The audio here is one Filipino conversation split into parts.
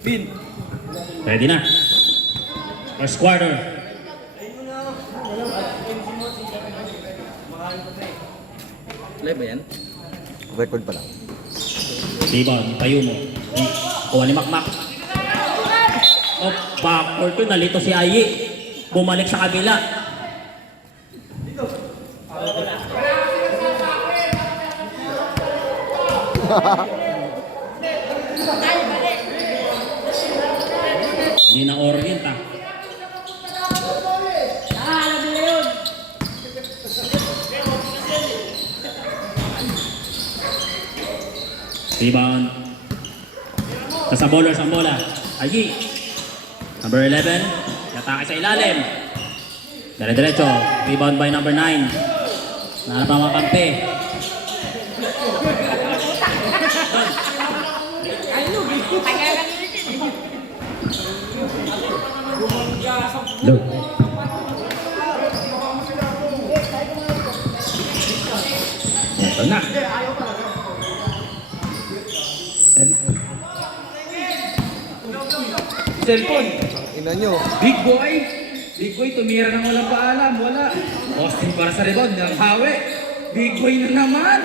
Pin. Ready na. First quarter. Live ba yan? Record pa lang. Diba, tayo mo. O, ni Makmak. Oh, backward to. Nalito si Ayi. Bumalik sa kabila. Hindi na orient ah. Rebound. Sa bowler, sa bola. Ayi. Number 11. Natake sa ilalim. Dire-diretso. Rebound by number 9. Nahanap ang mga kampi. Look. Ito na. Cellphone. Ina nyo. Big boy. Big boy, tumira ng walang paalam. Wala. Austin para sa rebound. Ng hawi. Big boy na naman.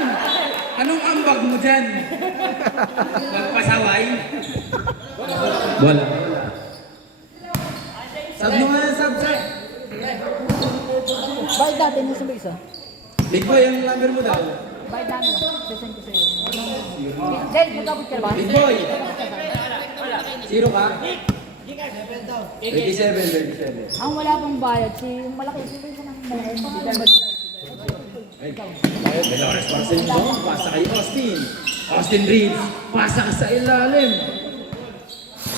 Anong ambag mo dyan? Magpasaway? Wala. Sab mo nga yan, sab. Bayad natin yung sa isa. Big boy, ang number mo daw. Bayad namin lang. Sesend ko sa'yo. Dahil, magkabot ka ba? Big boy. Zero ka? 37. Ang wala pang bayad, si yung malaki, si yung malaki. Melores para sa inyo. Pasa kay Austin. Austin Reeves. Pasa ka sa ilalim.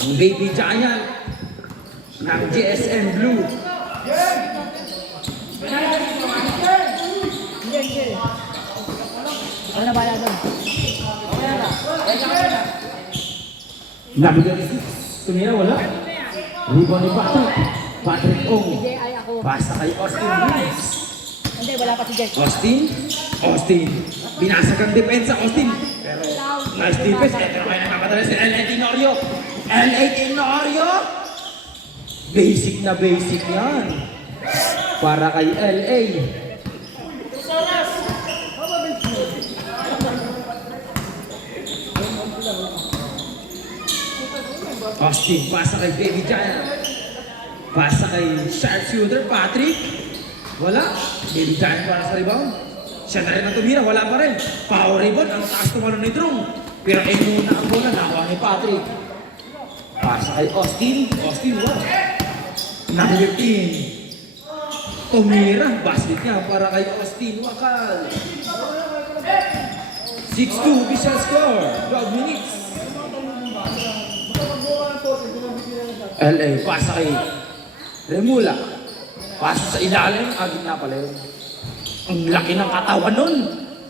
Ang baby giant ng GSM Blue. Ano na bayad doon? Nabigyan ni tumira, wala. Rebound ni Patrick. Patrick Ong. Hindi, ay ako. Pasa kay Austin Reeves. Hindi, wala pa si Jack. Austin. Binasag ang depensa, Austin. Pero nice defense. Ito naman ang napapadala si L.A. Tenorio. L.A. Tenorio. Basic na basic yan. Para kay L.A. Austin, pasa kay Baby Giant. Pasa kay sharpshooter, Patrick. Wala. Baby Giant para sa rebound. Siya na rin ang tumira, wala pa rin. Power rebound, ang taas tumalon ni Drong. Pero ay muna ang bola, nakuha ni Patrick. Pasa kay Austin. Austin, wala. Number 15. Tumira, basket niya para kay Austin. Wakal. 6-2, official score. 12 minutes. LA, pasa kay Remula. Pasa sa ilalim, agit nga pala yun. Ang laki ng katawan nun.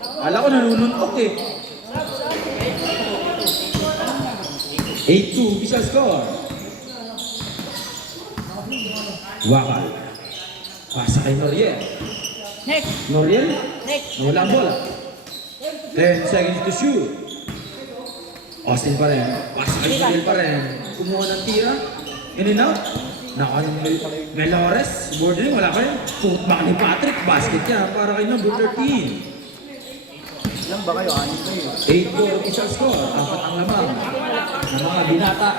Kala ko nanununtok eh. 8-2, official score. Wakal. Pasa kay Noriel. Next! Noriel? Next! Nawala ang bola. 10 seconds to shoot. Austin pa rin. Pasa kay Noriel pa rin. Kumuha ng tira. In and out. Naka yung Melores. Board rin. Wala pa rin. Putback ni Patrick. Basket niya para kay number 13. Ilan ba kayo? 8-4 official score. Apat ang lamang. Ng mga binata.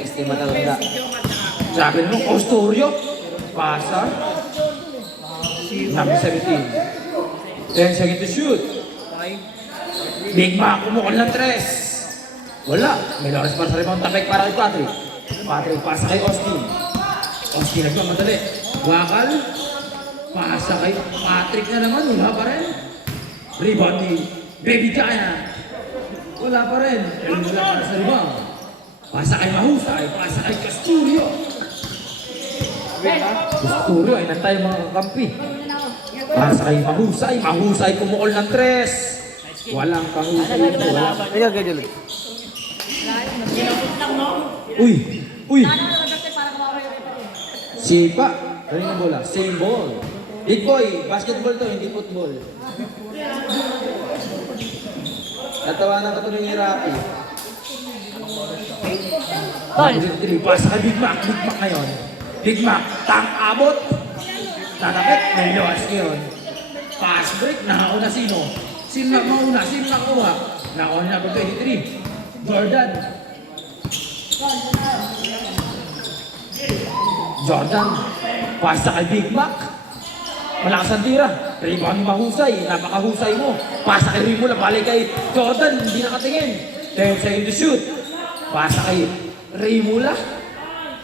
Estima talaga. Sabi nung Ostorio. Pasa. Number 17. 10 seconds to shoot. Big Mac, kumukol ng 3. Wala. Melores para sa rebound. Tapek para kay Patrick. Patrick, pasa kay Austin. Austin nagmamadali. Wakal. Pasa kay Patrick na naman. Wala pa rin. Rebound ni Baby Giant. Wala pa rin. Wala para sa rebound. Pasa kay Mahusay. Pasa kay Casturio. Casturio ay nantay mga kakampi. Pasa kay Mahusay. Mahusay kumukol ng 3. Walang kahusay. Wala. Ay, ganyan. Uy! Uy! Sipa. Kanina yung bola? Same ball. Big boy, basketball to, hindi football. Natawanan ka tuloy ni Rocky. Tol. Pasa kay Big Mac. Big Mac ngayon. Big Mac, tang abot. Tatakit, may loas ngayon. Pass break, nakauna sino? Sino na mauna? Sino nakuha? Nakuha na number 23. Jordan. Jordan, pasa kay Big Mac. Malakas ang tira. Rebound ni mahusay. Napakahusay mo. Pasa kay Rimula. Balik kay Jordan. Hindi nakatingin. 10 seconds to shoot. Pasa kay Rimula.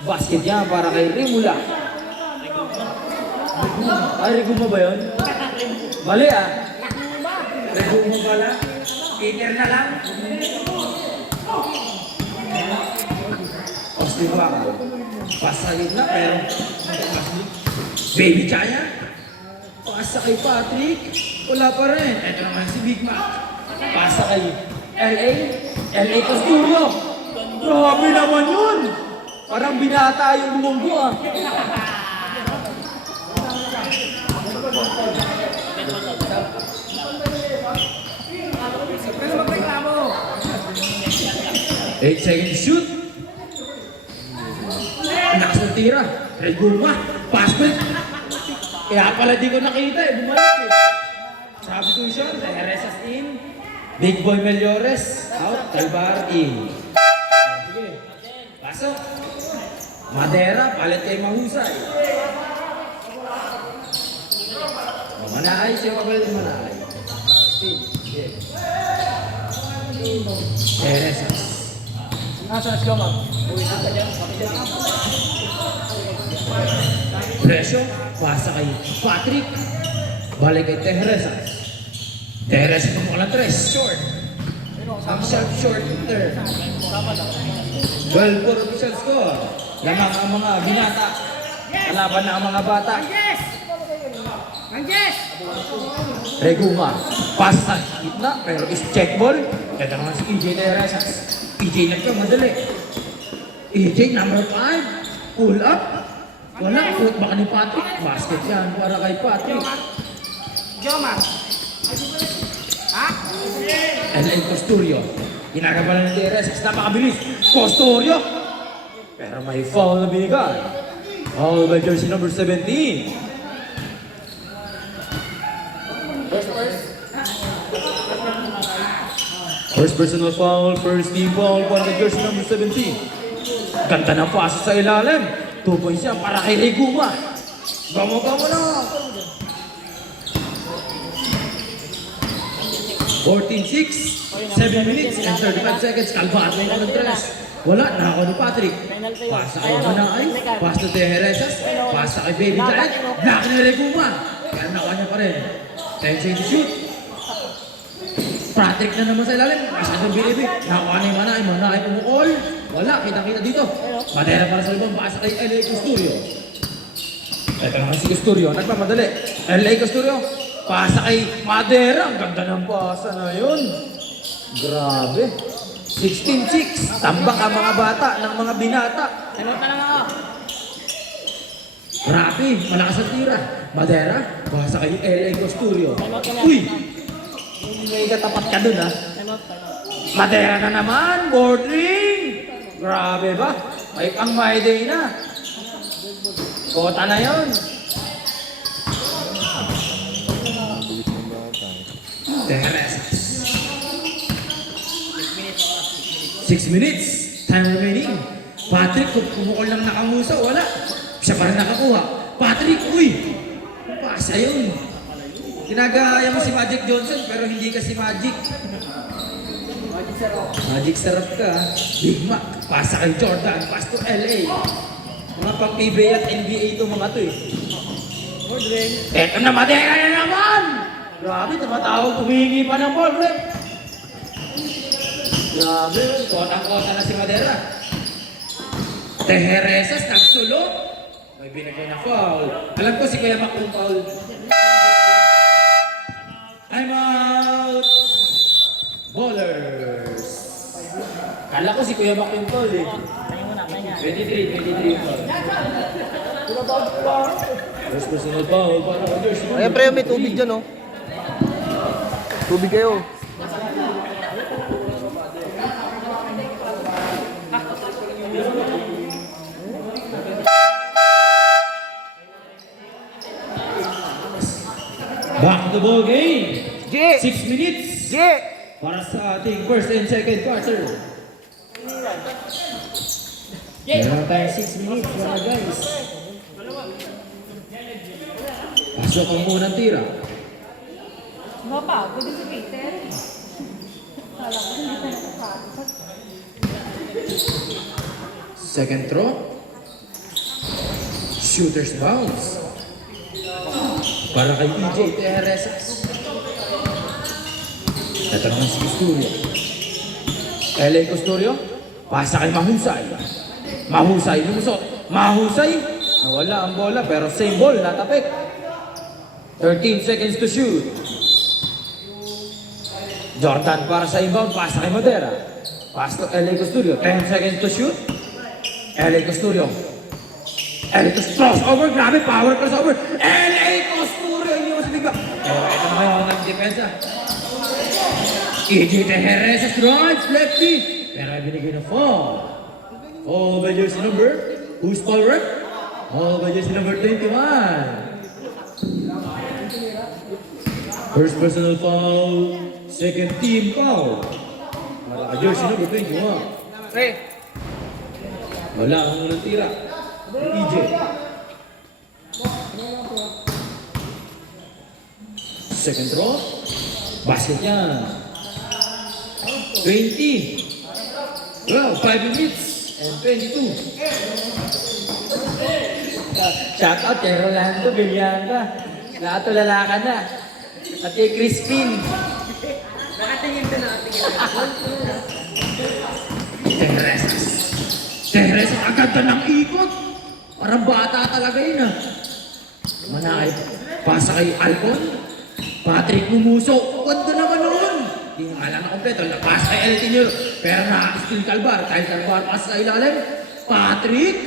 Basket niya para kay Rimula. Ay, Riguma ba yun? Mali ah. Riguma pala. Peter na lang. Austin Baka. Pasa gitna pero Baby Chaya. Pasa kay Patrick. Wala pa rin. Ito naman si Big Mac. Pasa kay LA. LA Costurio. Grabe naman yun. Parang binata yung lumunggo ah. Eight seconds shoot. Lakas ng tira. Red Guma. Pass break. Kaya pala di ko nakita eh. Bumalik eh. Substitution. Teresas in. Big Boy Meliores. Out. Talbar in. Sige. Pasok. Madera. Palit kay Mahusay. Manaay siya. Pabalit yung Manaay. Teresas. Nasa siya, ma'am. Presyo, pasa kay Patrick. Balik kay Teresas. Teresas mo lang tres. Short. Ang sharp short there. 12 for official score. Yan ang mga binata. Kalaban na ang mga bata. Reguma. Pasa gitna pero is check ball. Ito naman si EJ Teresas. EJ nagkamadali. EJ number 5. Pull up. Wala. Shoot baka ni Patrick. Basket yan para kay Patrick. LA Costurio. Ginagawa ng Teresas. Napakabilis. Costurio. Pero may foul na binigay. Foul by jersey number 17. First personal foul, first team foul para kay jersey number 17. Ganda ng paso sa ilalim. 2 points yan para kay Reguma. Gamo-gamo na. 14-6, 7 minutes and 35 seconds. Kalbahan na yung tres. Wala, nakako ni Patrick. Pasa kay Manaay, pasa to Teresas, pasa kay Baby Giant, knock ni Reguma. Kaya nakuha niya pa rin. 10 seconds to shoot. Patrick na naman sa ilalim. Masyadong bilibig. Nakuha ni Manaay. Manaay umukol. Wala. Kita-kita dito. Madera para sa libang. Pasa kay LA Costurio. Ito naman si Costurio. Nagpamadali. LA Costurio. Pasa kay Madera. Ang ganda ng pasa na yun. Grabe. 16-6. Tambak ang mga bata ng mga binata. Grabe. Malakas ang tira. Madera. Pasa kay LA Costurio. Uy! May katapat ka dun ha. Madera na naman, boarding! Grabe ba? Ay, ang my day na. Kota na yun. Teresas. 6 minutes. Time remaining. Patrick, kung kumukol lang nakamusa, wala. Siya pa rin nakakuha. Patrick, uy! Pasa yun. Ginagaya mo si Magic Johnson pero hindi ka si Magic. Magic sarap ka. Big Mac. Pasa kay Jordan. Pass to LA. Mga pang PBA at NBA ito mga to eh. Eto na Madera na naman! Grabe, tumatawag. Humingi pa ng ball, bro. Grabe, kotang-kota na si Madera. Teresas nagsulok. May binigay na foul. Alam ko si Kuya Mac yung foul. I'm out! Ballers! Kala ko si Kuya Mac yung foul eh. 23 yung foul. First personal foul para kay jersey number. Ayan, pre, may tubig dyan, oh. Tubig kayo. Back to the ball game. G! 6 minutes G! para sa ating first and second quarter. Meron tayong 6 minutes mga guys. Pasok ang munang tira. Mapagod yung si Peter. Kala ko hindi tayo nakakapag. Second throw. Shooter's bounce. Para kay EJ Teresas. Ito naman si Custodio. LA Custodio. Pasa kay Mahusay. Mahusay lumusot. Mahusay. Nawala ang bola pero same ball. Natapik. 13 seconds to shoot. Jordan para sa inbound. Pasa kay Madera. Pass to LA Custodio. 10 seconds to shoot. LA Custodio. LA Custodio. Crossover. Grabe. Power crossover. LA Custodio. Hindi mo sabigba. Pero ito na ngayon ang depensa. EJ Teresas drives. Lefty. Pero ay binigay na fall. Fall by jersey number. Who's Paul Rep? Fall by jersey number 21. First personal foul. Second team foul. Para kay jersey number 21. Pre, Wala ang unang tira. EJ. Second throw. Basket yan. 20. Well, 5 minutes and 22. Shout out kay Rolando Villanga. Nakatulala ka na. At kay Crispin. Teresas. Teresas, agad na ng ikot. Parang bata talaga yun ah. Manay, pasa kay Alcon. Patrick Mumuso. Ganda naman noon. Hindi nga alam na kompleto. Napasa kay El Tinero. Pero nakakastil Calvar. Kyle Calvar pasa sa ilalim. Patrick.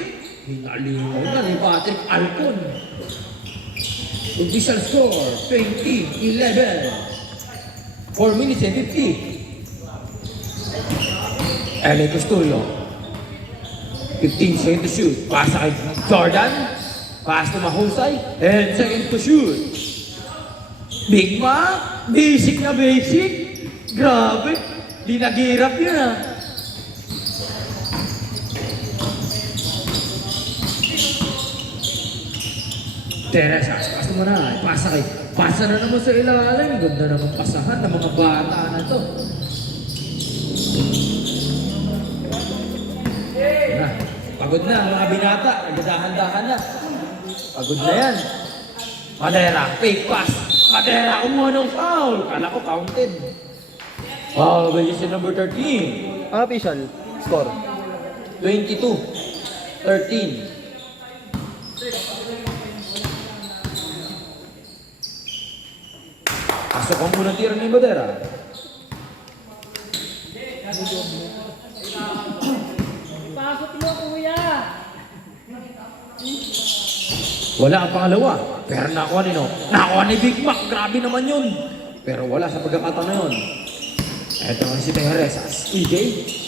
Hinalingaw na ni Patrick Alcon. Official score, 20-11. 4 minutes and 50. LA Custodio. 15 seconds to shoot. Pasa kay Jordan. Pass to Mahusay. 10 seconds to shoot. Big Mac. Basic na basic. Grabe. Di naghirap yun ah. Teresas, pasa mo na. Pasa na naman sa ilalim. Ganda naman pasahan ng mga bata na to. Na, pagod na mga binata. Nagdahan-dahan na. Pagod na yan. Madera, fake pass. Madera, kumuha ng foul. Kala ko counted. Foul by jersey number 13. ang official score. 22-13. Pasok ang unang tira ni Madera. Pasok mo, kuya! Wala ang pangalawa. Pero nakuha ni Nakuha ni Big Mac. Grabe naman yun. Pero wala sa pagkakataon na yun. Ito ang si Teresas. EJ,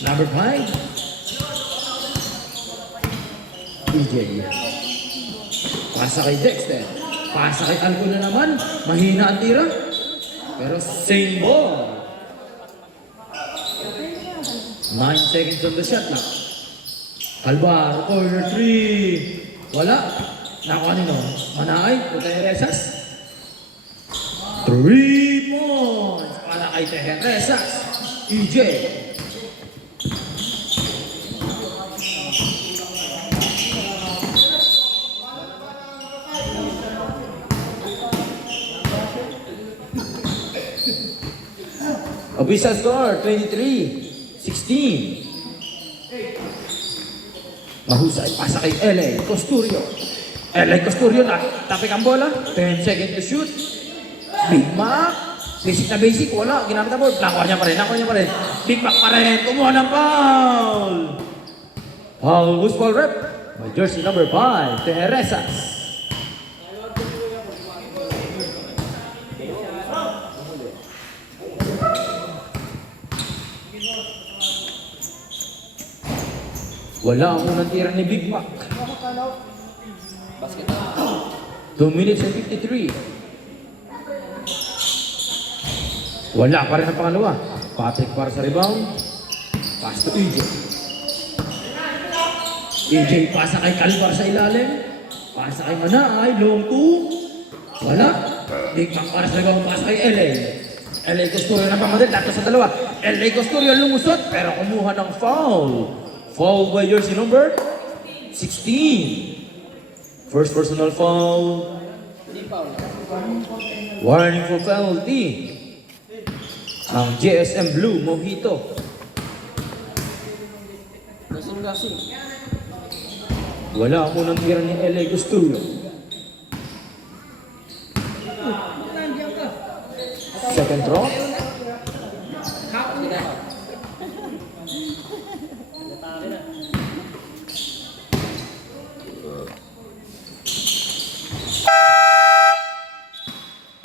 number 5. EJ. Pasa kay Dexter. Pasa kay Alcon na naman. Mahina ang tira. Pero same ball. 9 seconds on the shot clock. Calvar, corner 3. Wala. Nakuha ni Manay, Teresas. 3 points para kay Teresas. EJ. Official score, 23-16. Mahusay, pasa kay LA Custodio. LA Custodio na, tapik ang bola. 10 seconds to shoot. Big Mac. Basic na basic, wala. Ginamit ang board. Nakuha niya pa rin. Big Mac pa rin. Kumuha ng foul. Foul, who's foul rep? By jersey number 5, Teresas. Wala ang unang tira ni Big Mac. 2 minutes and 53. Wala pa rin ang pangalawa. Patrick para sa rebound. Pass to EJ. EJ pasa kay Calvar sa ilalim. Pasa kay Manaay. Long 2. Wala. Big Mac para sa rebound. Pasa kay LA. LA Costurio na pamadil. Dato sa dalawa. LA Costurio lumusot pero kumuha ng foul. Foul by jersey number 16. First personal foul. Warning for penalty. Ang JSM Blue Mojito. Gasing. Wala ang unang tira ni LA Costurio. Second throw.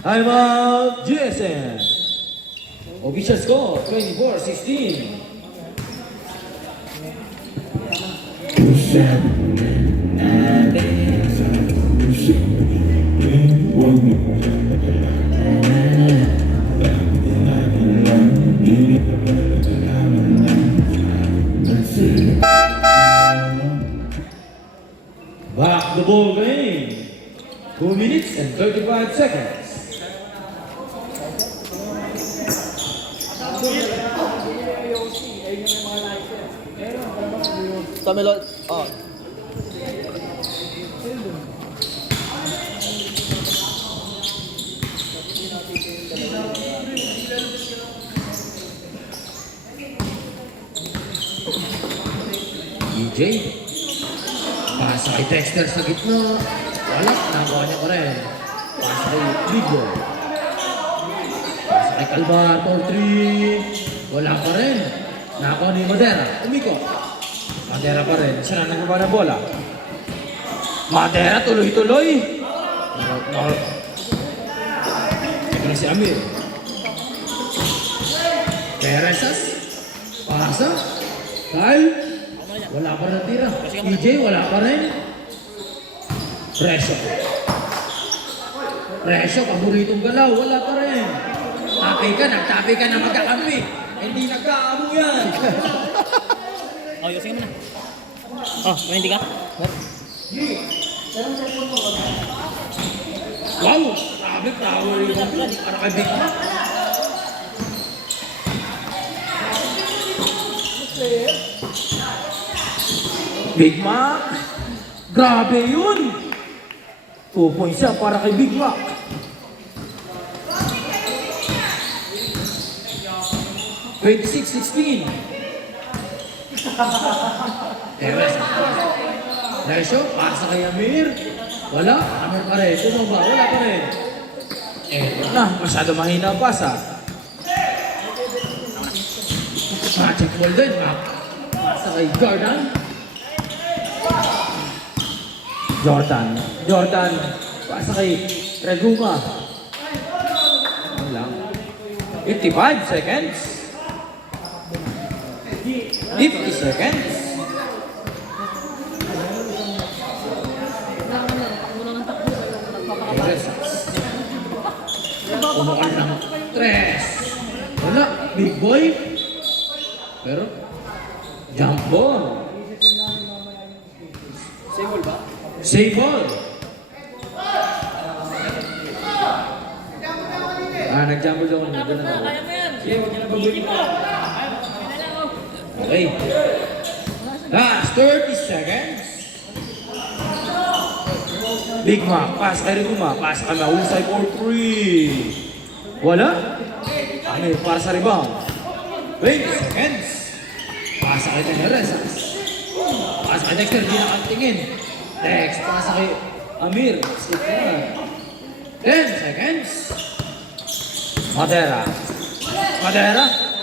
Time out, GSM. Official score, 24-16. Back the ball game. 2 minutes and 35 seconds. Tamelot. Oh. EJ. Pasa kay Dexter sa gitna. Wala. Nakuha niya pa rin. Pasa kay Ligo. Pasa kay Calvar. 4-3. Wala pa rin. Nakuha ni Madera. Umiko. Madera pa rin. Siya na nagbaba ng bola. Madera tuloy-tuloy. Ito na si Amir. Teresas. Pasa. Kyle. Wala pa rin tira. EJ wala pa rin. Presyo. Presyo, paboritong galaw. Wala pa rin. Nagtapi ka na magkakampi. Hindi nagkaamo yan. Oh, yosin mo na. Oh, may hindi ka? Wow! Grabe, power rin mo. Para kay Big Mac. Big Mac. Grabe yun. 2 points siya para kay Big Mac. (26-16). Resyo, pasa kay Amir. Wala, Amir pa rin. Tumaba, wala pa rin. Na, masyado mahina ang pasa. Check ball din, pasa kay Jordan, pasa kay Reguma. Ano lang. 55 seconds. 50 seconds. Umukan ng 3. Wala, big boy. Pero, jump ball. Save ball. Nag-jump ball daw niya. Doon na ako. Okay. Last 30 seconds. Big Mac, pass kay Reguma. Pass kay Mahusay for 3. Wala. Amir para sa rebound. 20 seconds. Pass kay Teresas. Pass kay Dexter, di nakatingin. Dex, pass kay Amir. Skip na. 10 seconds. Madera.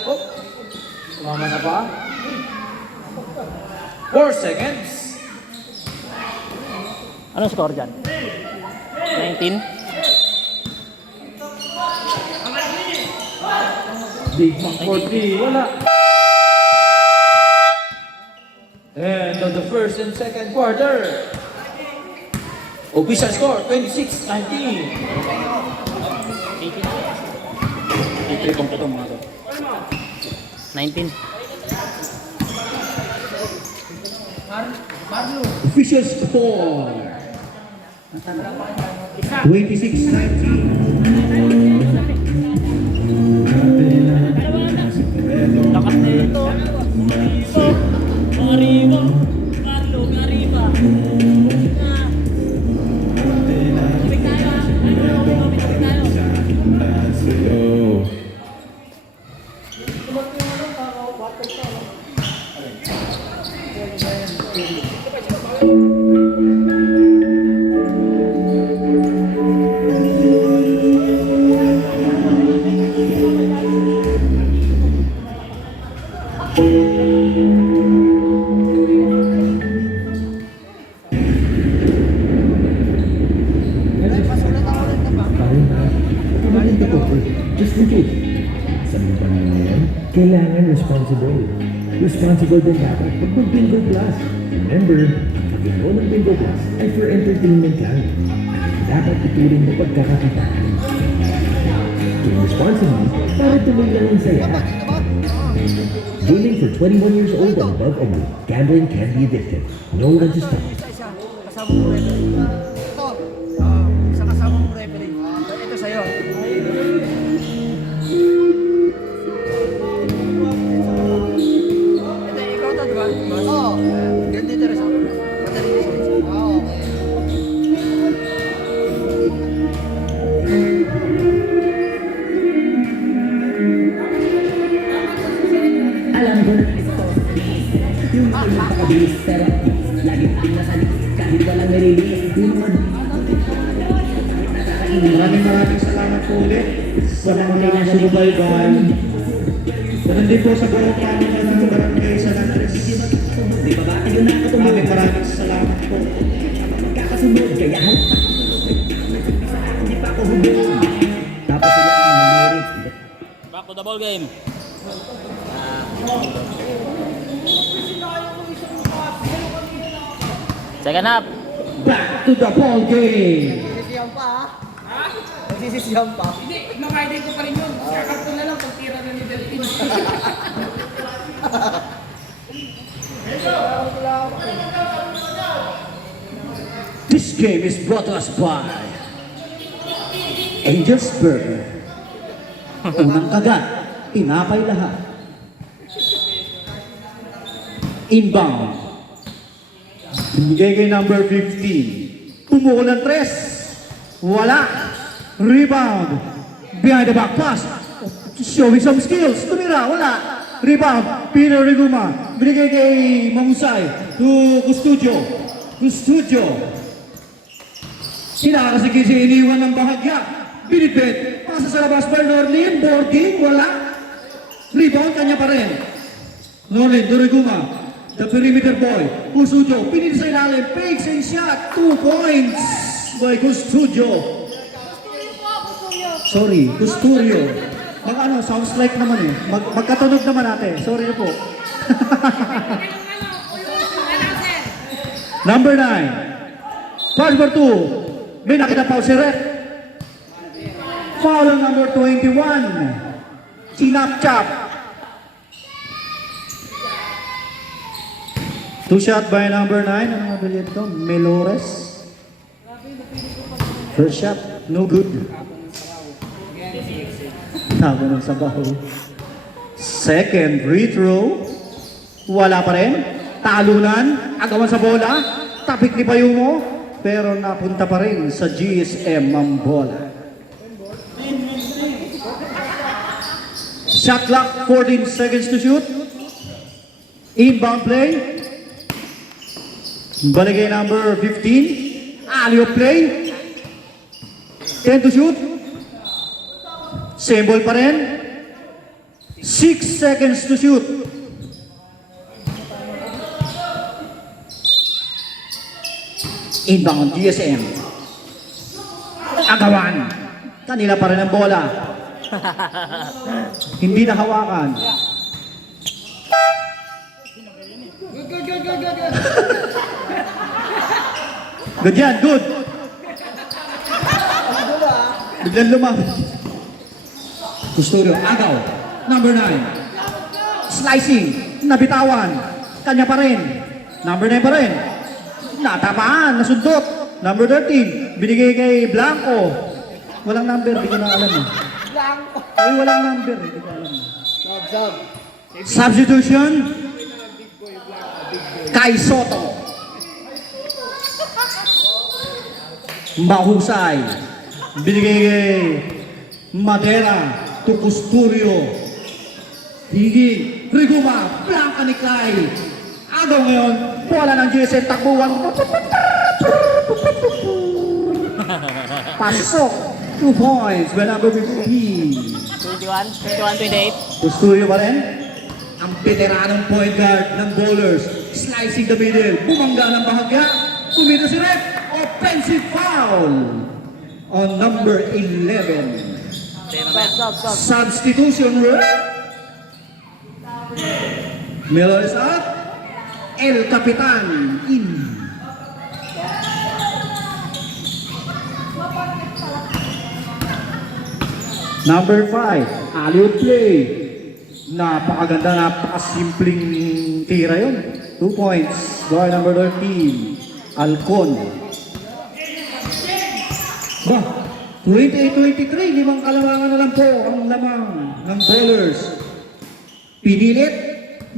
Oh. Tumama na pa. 4 seconds. Anong score dyan? 19? Big Mac for 3. Wala. End of the first and second quarter. Official score, 26-19. 18 kung ito mga to. 19. Official score 26-19. Lakas na ito. Mga riba. Carlo, mga riba. Tubig tayo ha. Tubig tayo. Just in case. Sa mga panahon ngayon, kailangan responsible. Responsible din dapat pag mag-Bingo Plus. Remember, ang bingo ng Bingo Plus ay for entertainment lang. Dapat ituring mo pagkakakitaan. Play responsibly para tuloy lang ang saya. Gaming for 21 years old and above only. Gambling can be addictive. Know when to stop. Kasama mo referee. Ito. Isa kasama mo referee. Ito sa'yo. Ito, ikaw to, di ba? Oo. Ganito ito rin sa akin. Madali rin siya. Oo. Alam ko na ito. Yung napakabilis pero lagi pa rin nasalit kahit walang nirelease. Yung mga Maraming salamat po ulit sa mga sumubaybay. Ganun din po sa buong pamilya ng Barangay San Andres. Maraming salamat po. kakasunod kaya hindi pa ako hubog. Tapos sila ang mga lyrics. Back to the ball game. Second half. Back to the ball game. Nagsisisiyaw pa, ha? Nagsisisiyaw pa. Hindi, makaide ko pa rin yun. Kakap ko na lang pag tira na ni Delphin. This game is brought to us by Angel's Burger. Unang kagat, tinapay lahat. Inbound. Binigay kay number 15. Pumuko ng 3. Wala. Rebound. Behind the back pass. Showing some skills. Tumira. Wala. Rebound. Peter Riguma. Binigay kay Mamusay. To Custodio. Custodio. Sinakasagin siya iniwan ng bahagya. Binibet. Pasa sa labas by Norlin. Boarding. Wala. Rebound kanya pa rin. Norlin. Duriguma. The perimeter boy. Custodio. Pinili sa ilalim. Fakes and shot. 2 points by Custodio. Sorry. Custodio. Mag ano, sounds like naman eh. Magkatunog naman natin. Sorry na po. Number 9. Foul number 2. May nakita pa si Rep. Foul ang number 21. Sinapchap. 2 shot by number 9. Ano nga ba ito? Melores. First shot. No good. Tago ng sabaw. Second free throw. Wala pa rin. Talunan. Agawan sa bola. Tapik ni Bayumo. Pero napunta pa rin sa GSM ang bola. Shot clock, 14 seconds to shoot. Inbound play. Baligay number 15. Alley-oop play. 10 to shoot. Same ball pa rin. 6 seconds to shoot. Inbound GSM. Agawan. Kanila pa rin ang bola. Hindi na hawakan. Good yan, good. Biglang lumabas. Custodio, agaw. Number 9. Slicing, nabitawan. Kanya pa rin. Number 9 pa rin. Natapaan, nasundot. Number 13, binigay kay Blanco. Walang number, di ko na alam eh. Blanco. Ay, walang number, di ko alam. Substitution. Kay Soto. Mahusay. Binigay kay Madera. To Custodio. Higi. Riguma. Blanca ni Kai. Agaw ngayon. Bola ng GSM. Takbuhan. Pasok. 2 points. By number 15. 21, 28. Custodio pa rin. Ang veteranong point guard ng bowlers. Slicing the middle. Bumangga ng bahagya. Kumita si Rep. Offensive foul on number 11. Substitution rule. Miller is out. El Capitan in. Number 5, alley-oop play. Napakaganda, napakasimpleng tira yun. 2 points. Boy number 13, Alcon. Ba, 28-23, 5 kalamangan na lang po ang lamang ng bowlers. Pinilit,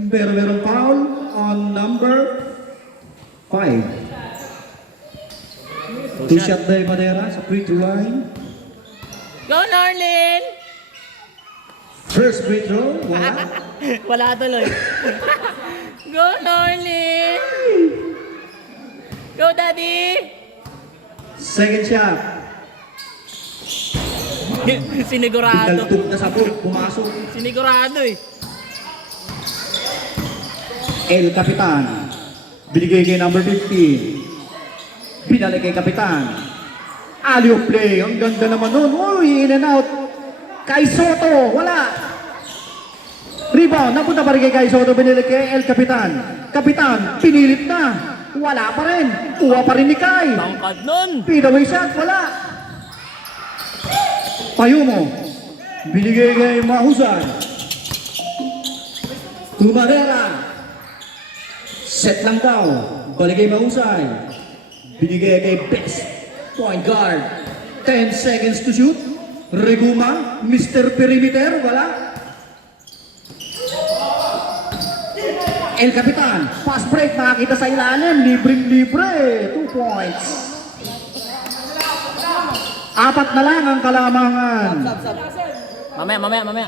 pero merong foul on number 5. Two shot by Madera sa free throw line. Go, Norlin! First free throw, wala. Wala tuloy. Go, Norlin! Go, Daddy! Second shot, Sinigurado. pinaltog na sa pool, pumasok. Sinigurado eh. El Capitan, binigay kay number 15. Binalik kay Kapitan. Alley-oop play, ang ganda naman nun. Uy, in and out. Kay Soto, wala. Rebound, napunta pa rin kay Soto, binalik kay El Capitan. Kapitan, pinilit na. Wala pa rin. Kuha pa rin ni Kai. Tangkad nun. Pinaway shot, wala. Payumo, binigay kay Mahusay. Tumadera. Set lang daw. Balik kay Mahusay. Binigay kay Best. Point guard. 10 seconds to shoot. Reguma, Mr. Perimeter, wala. El Capitan, fast break, nakakita sa ilalim. Libreng-libre. 2 points. 4 na lang ang kalamangan. Mamaya.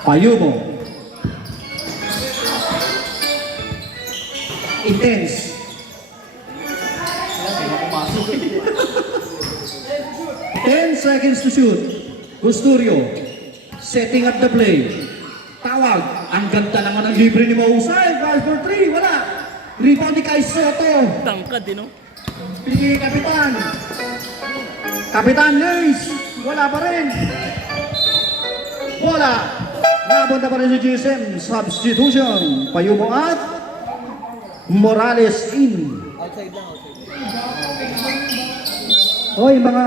Payumo. Intense. Ten seconds to shoot. Custodio. Setting up the play. Tawag. Ang ganda naman ng libre ni Mahusay. 5 for 3. Wala. Rebound ni Kai Soto. Tangkad eh, no? Pinigay Kapitan. Kapitan Lace. Wala pa rin. Bola. Napunta pa rin si GSM. Substitution. Payumo at Morales in. Hoy mga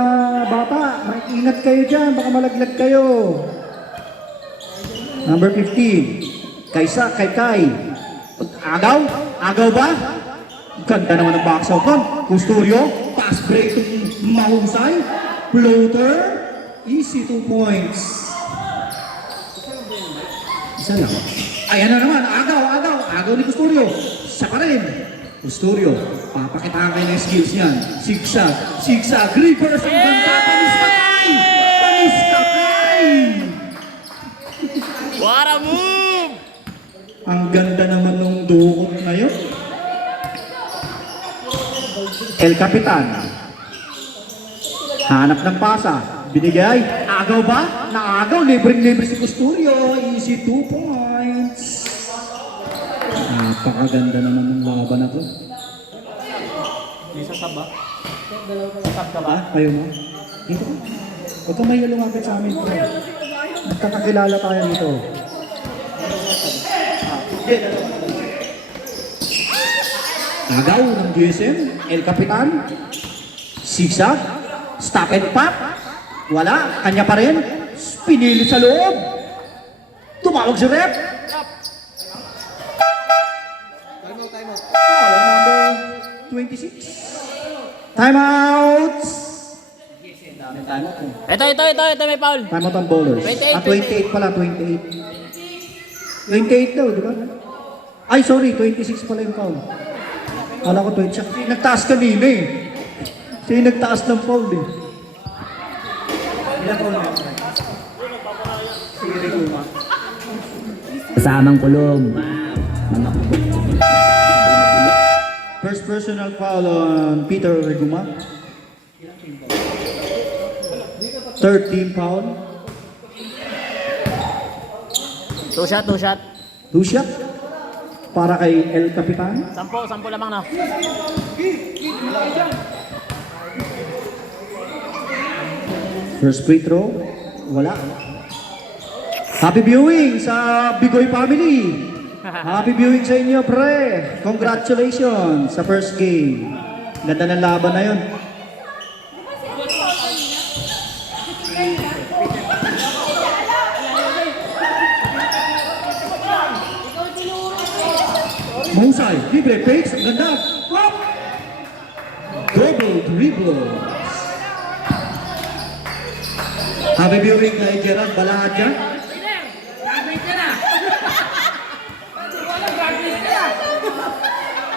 bata, mag-ingat kayo dyan. Baka malaglag kayo. Number 15. Kaysa, kay. Agaw? Agaw ba? Ganda naman ng box out nun. Custodio. Pass break to Mahusay. Floater. Easy 2 points. Isa lang. Ayan na naman. Agaw. Agaw ni Custodio. Siya pa rin. Custodio. Papakitaan kayo ng skills niyan. Zigzag. Reverse. Ang ganda. Panis kakay. What a move! Ang ganda naman nung dukot na yun. El Capitan. Hanap ng pasa. Binigay. Agaw ba? Naagaw. Libreng-libre si Custodio. Easy 2 points. Napakaganda naman ng laban na to. Isa saba. Ah, kayo mo? Dito ka. Huwag kang mahiya lumapit sa amin. Pre. Magkakakilala tayo dito. Agaw ng GSM, El Capitan, zigzag, stop and pop, wala, kanya pa rin, pinili sa loob, tumawag si rep. Foul number 26. Timeout! Ito, may foul. Timeout ang bowlers. 28, 28 pala, 28. 28 daw, di ba? Ay, sorry, 26 pala yung foul. Wala ko 20. Siya nagtaas kanina eh. Siya yung nagtaas ng foul eh. Ilang foul na? Sige, Riguma. Kasamang kulong. First personal foul on Peter Riguma. Third team foul. Two shot. 2 shot. Para kay El Capitan. Sampo lamang na. First free throw. Wala. Happy viewing sa Bigoy family. Happy viewing sa inyo, pre. Congratulations sa first game. Ganda ng laban na yun. Mahusay, libre, fakes, ang ganda. Wop! Double dribble. Happy viewing kay Gerard Balaja.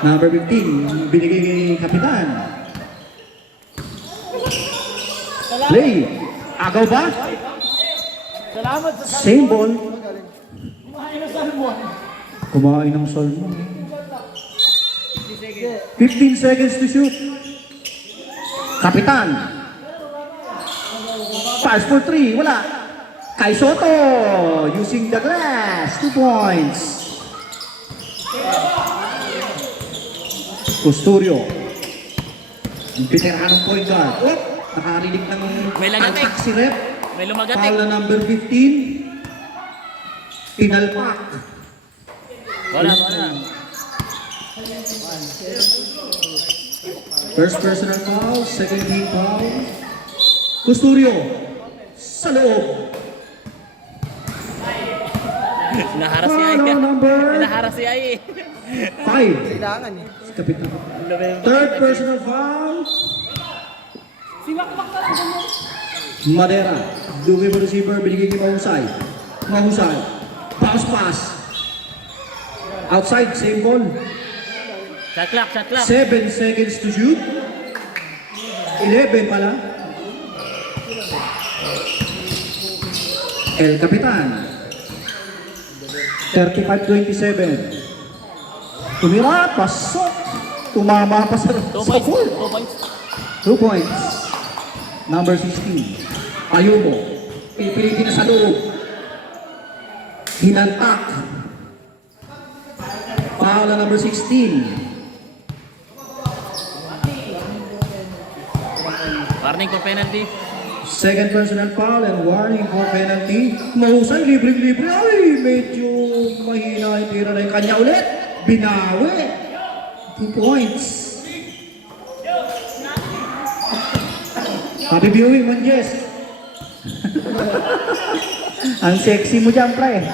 Number 15, binigay kay Kapitan. Play. Agaw ba? Same ball. Kumain ng salmon. 15 seconds to shoot. Kapitan. Pass for 3. Wala. Kay Soto. Using the glass. 2 points. Custodio. Yung veteranong point guard. Oh, nakarinig ng May lagatik. antak si Rep. May lumagatik. Foul na number 15. Pinalpak. Wala. First personal foul, second team foul. Custodio. Sa loob. Naharas si Foul Ay. number Naharas si Ay. 5. Kailangan eh. Kapitan. Third personal foul. Madera. Dugay mo receiver, binigay kay Mahusay. Bounce pass. Outside, same ball. Shot clock. 7 seconds to shoot. 11 pala. El Capitan. 35-27. Tumira, pasok. Tumama pa sa 2 points. full. 2 points. 2 points. Number 16. Ayubo. Pipilitin na sa loob. Hinantak. Foul na number 16. Warning for penalty. Second personal foul and warning for penalty. Mahusay, libre-libre. Ay, medyo mahina yung tira na yung kanya ulit. Binawi. 2 points. Happy viewing, Monjes. Ang sexy mo dyan, pre.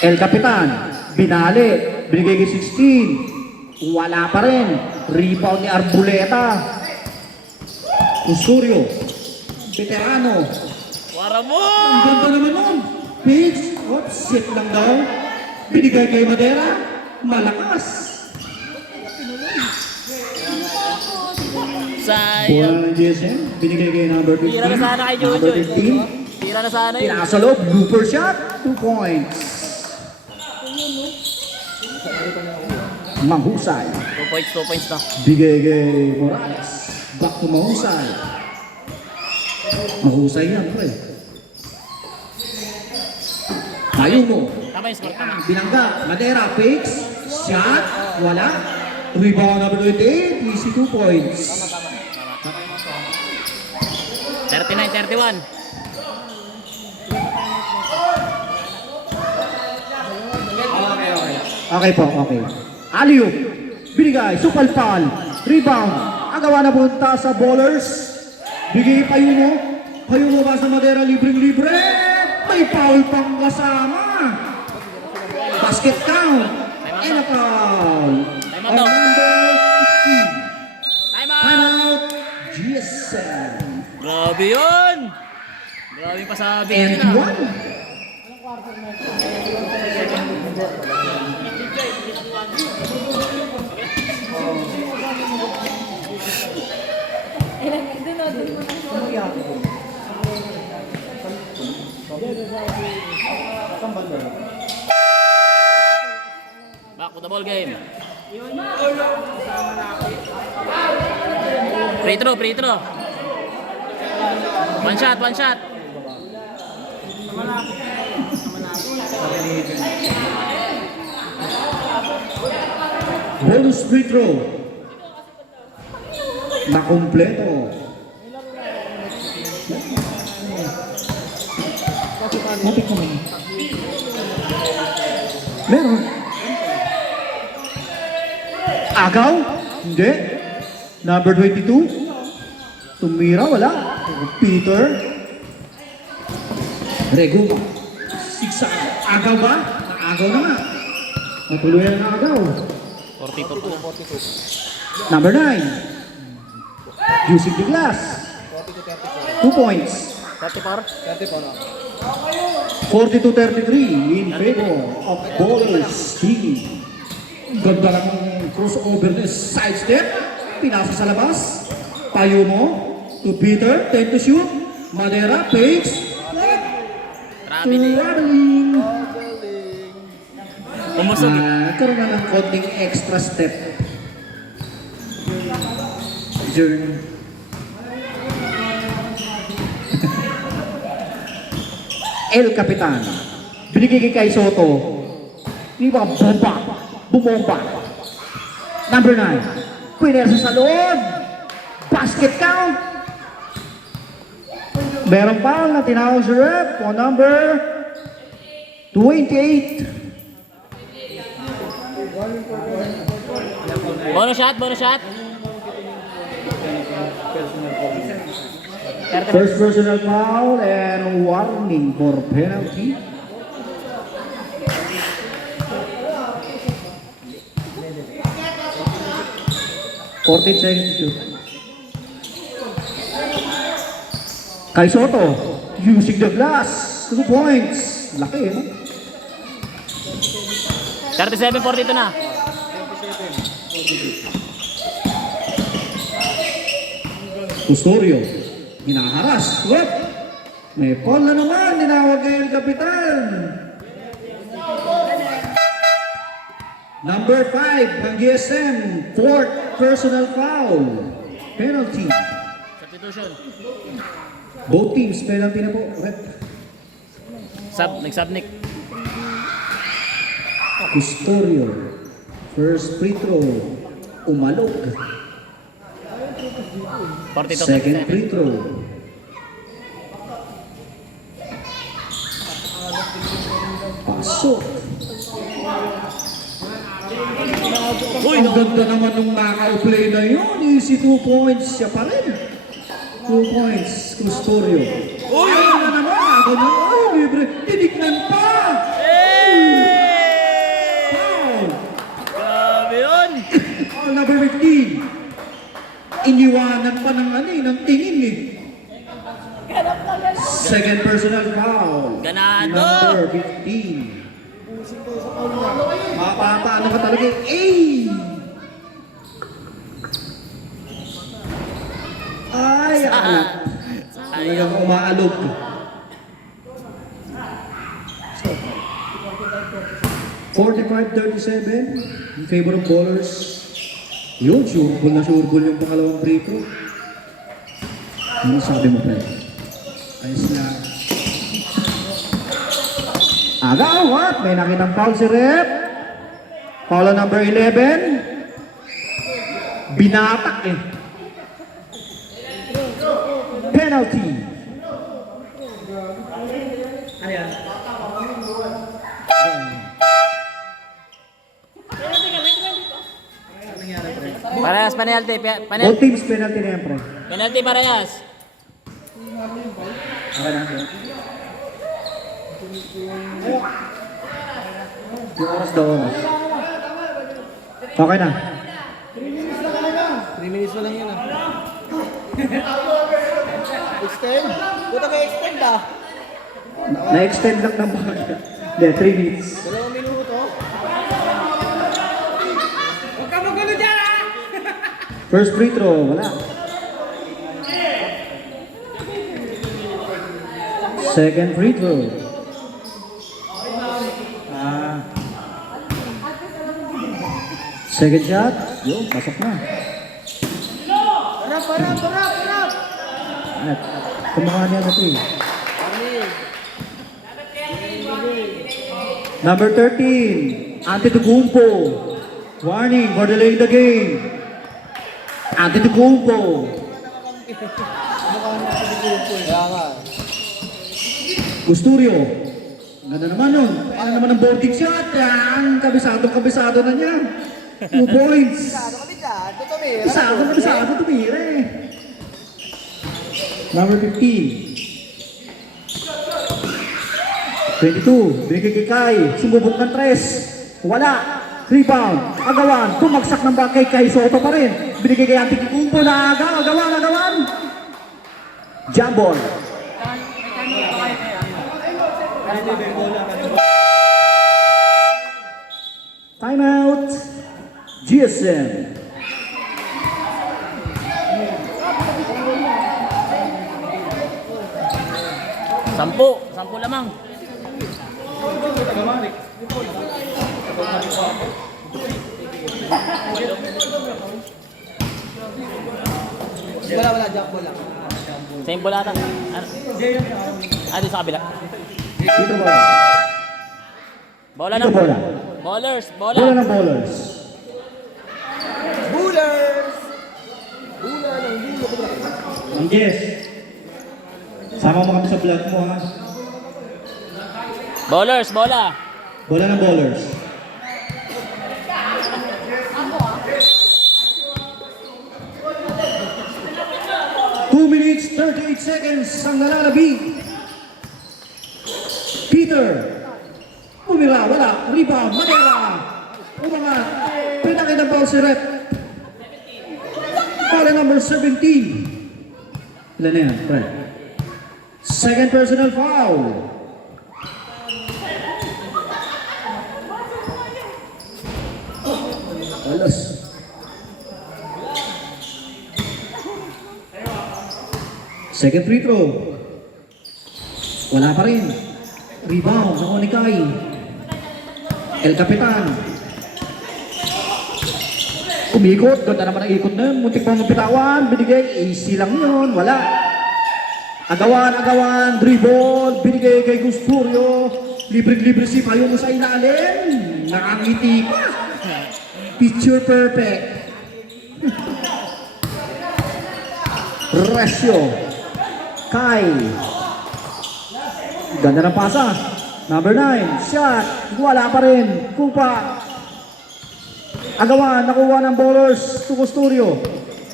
El Capitan. Binali. Binigay kay 16. Wala pa rin. Rebound ni Arbuleta. Custodio. Veterano. Wara mo! Ang ganda naman nun. Pitch. Set lang daw. Binigay kay Madera. Malakas. Sayang. Bola ng GSM. Binigay kay number 15. Tira na sana kay Jojo. Number 15. Tira na sana yun. Pinasa loob. Blooper shot. 2 points. Mahusay. 2 points na. Bigay kay Morales. Back to Mahusay. Mahusay yan, pre. Tayo mo. Tama yung score, tama. Binangga, Madera, fakes, shot, wala. Rebound number 28, easy 2 points. 39-31. Okay po, okay. Aliyo, binigay, supalpal, rebound, agawa na punta sa ballers. Bigay payo mo ba sa Madera, libreng-libre? May foul pang kasama. Basket count, and a foul. Time On out. number 15. Time out! Timeout, GSM. Grabe yun! Grabe pa sa And video na. 1. Doon mo na. Back to the ball game. Free throw, free throw. One shot, one shot. Bonus free throw. Nakumpleto. Lapit naman. Meron. Agaw? Hindi. Number 22. Tumira, wala. Peter. Reguma. Siksa. Agaw ba? Agaw na nga. Matuloy ang agaw. 42 po. Number 9. Using the glass. 2 points. 42-33 in favor of Ballers team. Ganda lang ang crossover ni sidestep. Pinasa sa labas. Payo mo to Peter. 10 to shoot. Madera, fakes. Traveling. Umusog. Karoon na ng konting extra step. Journey. El Capitan. Binigay kay Soto. Di ba bomba? Bumomba. Number 9. Pinersa sa loob. Basket count. Meron pa na tinawag si rep on number 28. Bonus shot, bonus shot. First personal foul and warning for penalty. Fourteen seconds to shoot. Kay Soto, using the glass, 2 points. Laki, no? 37-42 na. Custodio, hinaharas. Whoop! May call na naman, tinawag kay El Capitan. Number 5, ang GSM, fourth personal foul. Penalty. Substitution. Both teams, penalty na po. Rep. Nag-subnick. Custodio, first free throw, umalog. 42-37. Second free throw. Pasok. Uy, Ang ganda naman nung naka-play na yun. Easy 2 points siya pa rin. 2 points, Custodio. Uy! Ayun na naman, ganun. Ay, libre. Tinignan pa! Foul! Grabe yun. Foul number 15. Iniwanan pa ng ng tingin eh. Second personal foul. Ganado. Number 15. Mapapaano ka talaga eh. Ay, anak. Talagang umaalog. So, 45-37 in favor of Ballers. Yun, sureball yung pangalawang free throw. Ano sabi mo, pre? Ayos na. Agaw at may nakitang foul si Rep. Foul on number 11. Binatak eh. Penalty. Parehas, penalty. Both teams penalty na yan, pre. Penalty parehas. Okay na. Yung oras daw oras. Okay na. 3 minutes pa lang yun ah. Extend? Buta ka extend ah. Na-extend lang ng baka. Hindi, 3 minutes. 2 minuto. First free throw, wala. Second free throw. Second shot. Yo, pasok na. Parap! At kumakain niya na 3. Number 13, Antetokounmpo. Warning for delaying the game. Antetokounmpo. Kaya nga. Gusturio. Ganda naman nun. Ano naman ang boarding shot? Yan. Kabisado na niya. 2 points. Kabisado. Tumira eh. Number 15. 22. Binigay kay Kai. Sumubok ng 3. Wala. Rebound. Agawan. Tumagsak ng bakay kay Soto pa rin. Binigay kay Antetokounmpo na agawan. Jump ball. Timeout. GSM. Sampu lamang. Wala, jump ball lang. Same bola ata. Di sa kabila. Dito bola. Bola Dito ng bola. bowlers. Bola ng bowlers. Bullers! Ang Jess. Sama mo kami sa vlog mo ha. Bowlers, bola. Bola ng bowlers. Two minutes, 38 seconds ang nalalabi. Peter. Pumira, wala. Rebound, Manera. Umangat. Pinakit ng ball si Rep. Foul number 17. Ilan na yan, Fred? Second personal foul. Alas. Second free throw. Wala pa rin. Rebound sa ni Kai. El Capitan. Umikot. Ganda naman ang ikot na yun. Muntik pang mapitawan. Binigay. Easy lang yun. Wala. Agawan. Dribble. Binigay kay Gusturio. Libre-libre si Payo mo sa ilalim. Nakangiti pa. Picture perfect. Resyo. Kai. Ganda ng pasa. Number 9. Shot. Wala pa rin. Kupa. Agawan. Nakuha ng bowlers to Gusturio.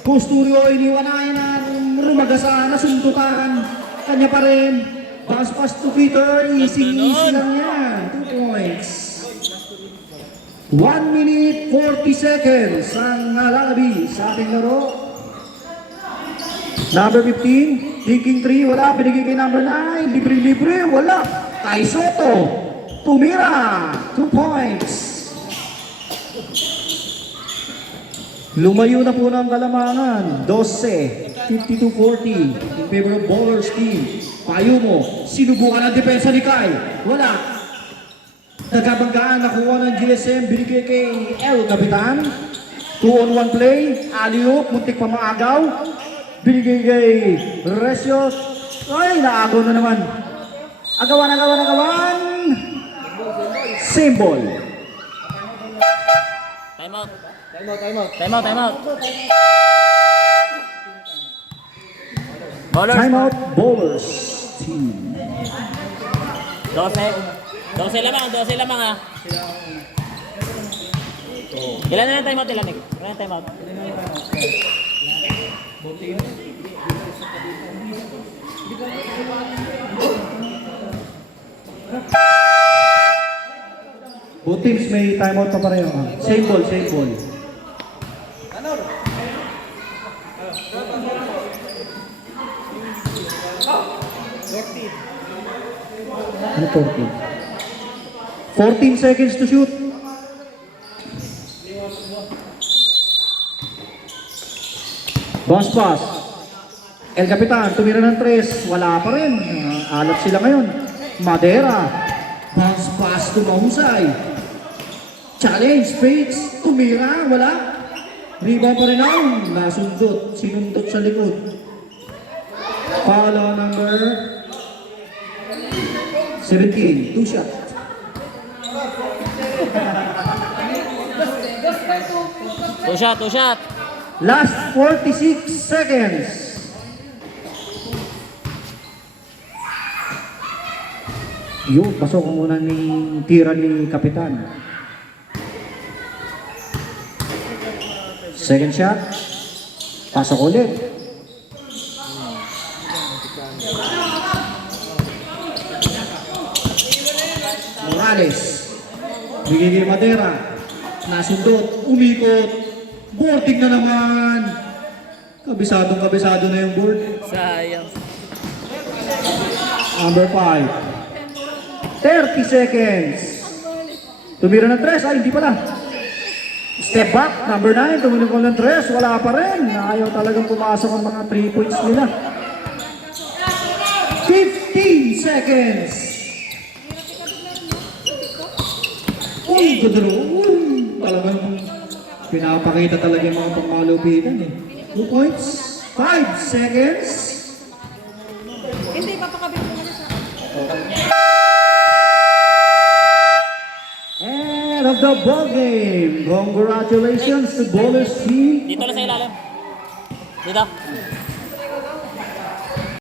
Gusturio iniwanayan na rumagasa. Nasuntukan. Kanya pa rin. Pass to Peter. Easy lang yan. 2 points. 1 minute 40 seconds ang nalalabi sa ating laro. Number 15, thinking 3, wala. Binigay kay number 9, libre-libre, wala. Kay Soto, tumira, 2 points. Lumayo na po ng Kalamangan, 12, 52-40, in favor of bowlers team. Payo mo, sinubukan ang depensa ni Kai, wala. Nagkabanggaan, nakuha ng GSM, binigay kay El Capitan. 2-on-1 play, alley-oop, muntik pa maagaw. Binigay kay Resyo. Ay, naagaw na naman. Agawan. Same ball. Time out. Time out. Bowlers. Timeout, bowlers team. 12 lamang ah. Ilan na lang time out, ilan na time out? Both teams may timeout pa pareho. Same ball, same ball. Ano 14? 14 seconds to shoot. Bounce pass. El Capitan, tumira ng 3. Wala pa rin. Alat sila ngayon. Madera. Bounce pass to Mahusay. Challenge, Spades. Tumira, wala. Rebound pa rin ako. Nasundot. Sinundot sa likod. Foul on number 17. 2 shot. Two shot. Last 46 seconds. Yun, pasok ko muna ni tira ni Kapitan. Second shot. Pasok ulit. Morales. Bigay kay Madera. Nasundot. Umikot. Boarding na naman. Kabisado na yung board. Sayang. Number 5. 30 seconds. Tumira ng 3. Ay, hindi pala. Step back. Number 9. Tumira ng 3. Wala pa rin. Ayaw talagang pumasok ang mga 3 points nila. 15 seconds. Uy, ganda rin. Talagang pinapakita talaga yung mga pangmalupitan eh. 2 points. 5 seconds. Hindi, papakabit mo na sa... End of the ball game. Congratulations to Bowlers team. Dito lang sa ilalim. Dito.